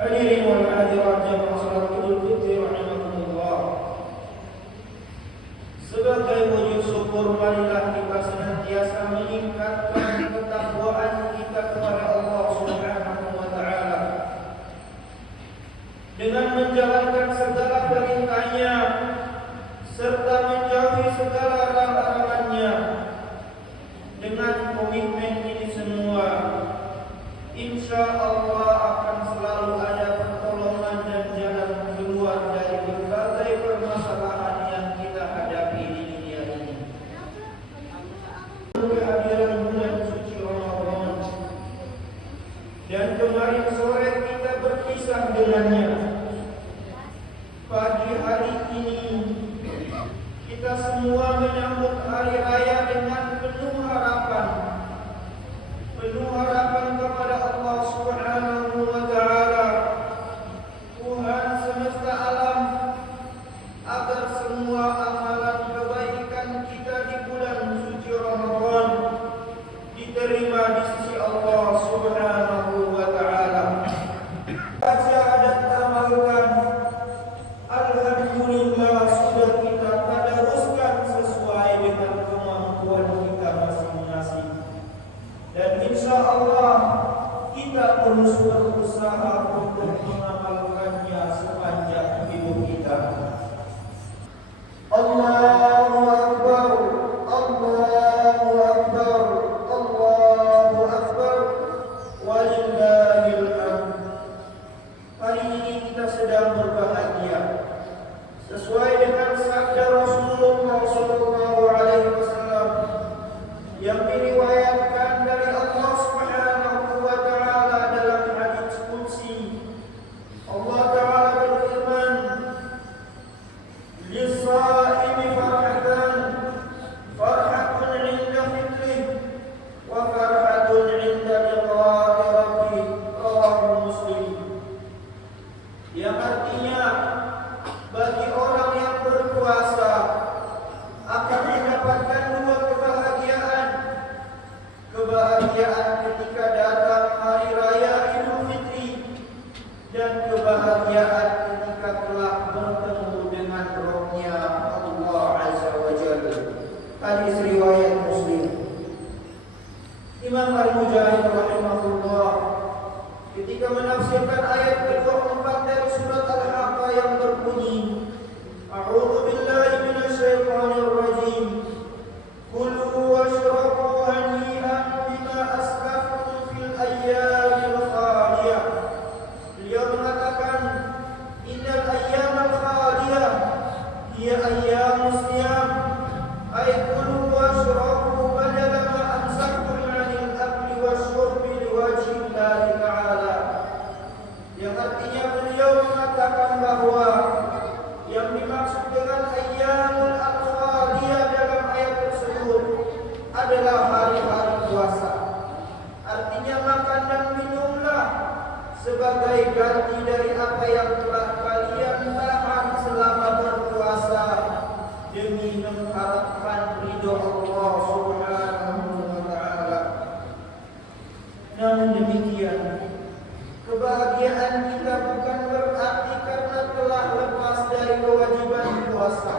Hadirin wal hadirat jamaah salat Idul Fitri rahimakumullah. Sebagai wujud syukur, marilah kita senantiasa meningkatkan ketakwaan kita kepada Allah Subhanahu wa taala dengan menjalankan segala perintahnya serta menjauhi segala larangannya. Dengan komitmen ini semua, insya Allah akan selalu ada pertolongan dan jalan keluar dari berbagai permasalahan yang kita hadapi di dunia ini. Kehadiran bulan suci Ramadan, dan kemarin sore kita berpisah dengannya. Pagi hari ini kita semua menyambut hari raya dengan penuh harapan kepada Allah Subhanahu wa taala, Tuhan semesta alam, agar semua amalan kebaikan kita di bulan suci Ramadan diterima di sisi Allah Subhanahu wa taala. Syahadat amalkan, alhamdulillah sudah kita tadaruskan sesuai dengan kemampuan kita masing-masing. Dan insya Allah kita terus berusaha untuk mengamalkannya sepanjang hidup kita. Allahu Akbar, Allahu Akbar, Allahu Akbar, walillahil hamd. Hari ini kita sedang berbahagia sesuai dengan sabda Rasulullah SAW yang diriwayatkan dari Allah Subhanahu wa taala dalam hadits qudsi. Allah taala berfirman, "Lis-shaimi farhatan, farhatun 'inda fitrih, wa farhatun 'inda liqa'i rabbih." Rawahu Muslim. Yang artinya, bagi orang yang berpuasa akan mendapatkan dua kebahagiaan. Kebahagiaan ketika datang hari raya Idul Fitri, dan kebahagiaan ketika telah bertemu dengan Rabb-Nya Allah Azza wa Jalla. Hadis riwayat Muslim. Imam Al-Mujahid rahimahullah ketika menafsirkan ayat ke-24 dari surat Al-Haqqah yang berbunyi, A'udzu billahi minasy syaithanir rajim. Kulu washrabu hani'an bima aslaftum fil ayyamil khaliyah. Beliau mengatakan, innal ayyamal khaliyah hiya ayyamus siyam, ay kulu washrabu badala ma amsaktum 'anil akli wasyurbi liwajhillahi ta'ala. Yang artinya beliau mengatakan bahwa yang dimaksud dengan ayyamul khaliyah dalam ayat tersebut adalah hari-hari puasa. Artinya makan dan minumlah sebagai ganti dari apa yang telah kalian tahan selama berpuasa demi mengharapkan ridho Allah Subhanahu wa taala. Namun demikian, kebahagiaan kita bukan berarti karena telah lepas dari kewajiban puasa,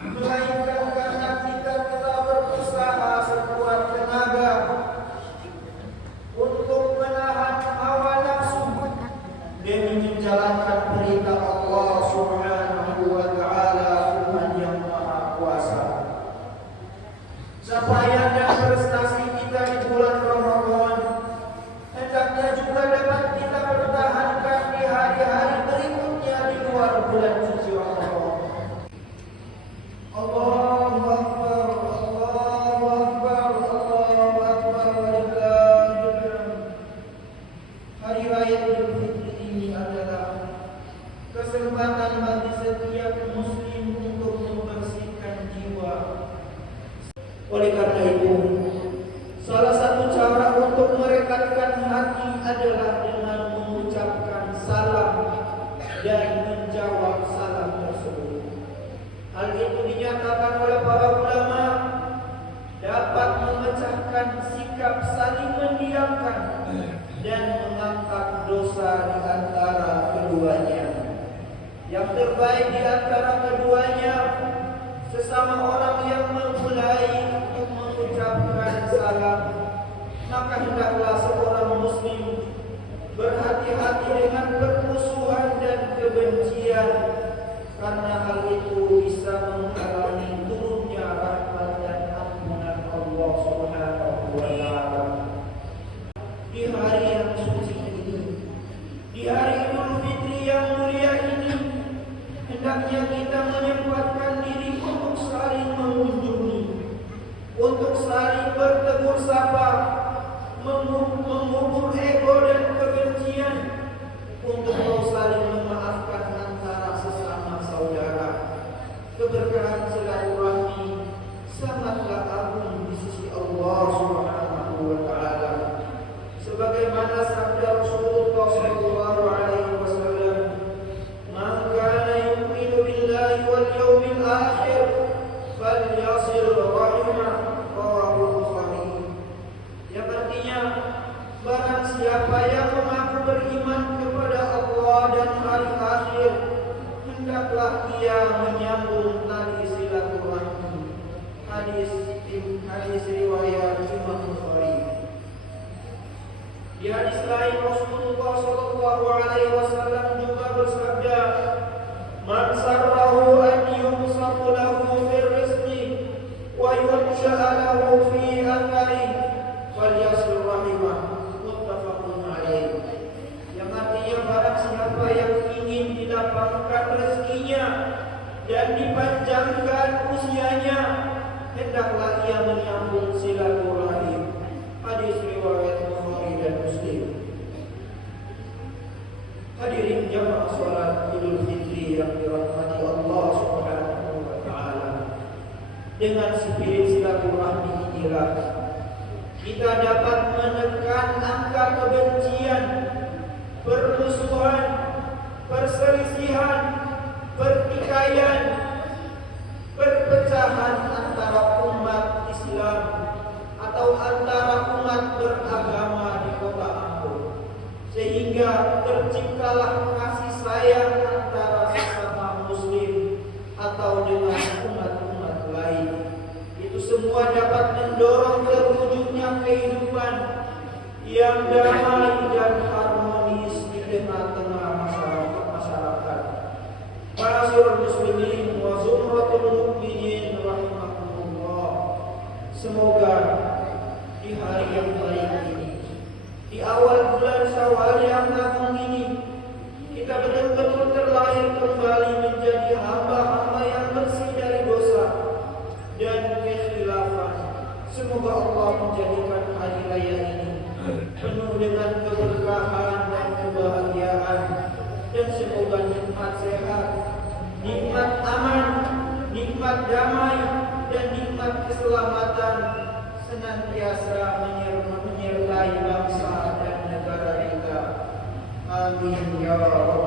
melainkan karena kita telah berusaha sekuat tenaga untuk menahan hawa nafsu demi menjalankan perintah Allah Subhanahu wa taala, Tuhan yang Maha Kuasa. Capaian dan prestasi kita di bulan Ramadan hendaknya juga dapat kita pertahankan di hari-hari berikutnya di luar bulan suci Ramadan. Allahu Akbar, Allahu Akbar, Allahu Akbar, walillahil hamd. Hari raya Idul Fitri ini adalah kesempatan bagi setiap muslim untuk membersihkan jiwa. Oleh karena itu, salah satu cara untuk merekatkan hati adalah dengan mengucapkan salam dan menjawab salam tersebut. Hal itu dinyatakan oleh para ulama dapat memecahkan sikap saling mendiamkan dan mengangkat dosa di antara Yang terbaik di antara keduanya, sesama orang yang memulai untuk mengucapkan salam, maka hendaklah seorang muslim berhati-hati dengan permusuhan dan kebencian, karena hal itu bisa menghalangi turunnya rahmat dan ampunan Allah Subhanahu wa Ta'ala. Di hari yang suci ini, di hari Idul Fitri yang mulia ini, hendaknya kita menyempatkan diri untuk saling mengunjungi, untuk saling bertegur sapa, mengubur ego dan kebencian, untuk mau saling memaafkan antara sesama saudara. Keberkahan silaturahmi sangatlah agung di sisi Allah Subhanahu wa Ta'ala. Sebagaimana sabda Rasulullah sallallahu alaihi wasallam, "Man kana yu'minu billahi wal yawmil akhir falyasil rahimah." Rawahu Bukhari. Yang artinya, barang siapa yang mengaku beriman kepada Allah dan hari akhir, hendaklah ia menyambung tali silaturahmi. Hadis riwayat Imam Bukhari. Di hadis lain Rasulullah sallallahu alaihi wasallam juga bersabda, "Man sarrahu an yubsata lahu fil rizqi wa yunsha'a lahu fi athari falyasil rahimah." Muttafaqun alaih. Yang artinya, barang siapa yang ingin dilapangkan rezekinya dan dipanjangkan usianya, hendaklah ia menyambung silaturahim. Hadis riwayat Bukhari dan Muslim. Hadirin jamaah salat Idul Fitri yang dirahmati Allah Subhanahu wa Ta'ala, dengan spirit silaturahmi inilah kita dapat menekan angka kebencian, permusuhan, perselisihan, pertikaian, perpecahan antara umat Islam atau antara umat beragama di kota Ambon, sehingga terciptalah kasih sayang antara sesama muslim atau dengan umat-umat lain. Itu semua dapat mendorong terwujudnya kehidupan yang damai dan harmonis di tengah-tengah masyarakat. Ma'asyiral muslimin wa zumratul mu'minin rahimakumullah. Semoga di hari yang baik ini, di awal bulan Syawal yang agung ini, kita betul-betul terlahir kembali menjadi hamba-hamba yang bersih dari dosa dan kekhilafan. Semoga Allah menjadikan hari raya ini penuh dengan keberkahan dan kebahagiaan, dan semoga nikmat sehat, nikmat aman, nikmat damai, dan nikmat keselamatan senantiasa menyertai bangsa dan negara kita. Amin ya rabbal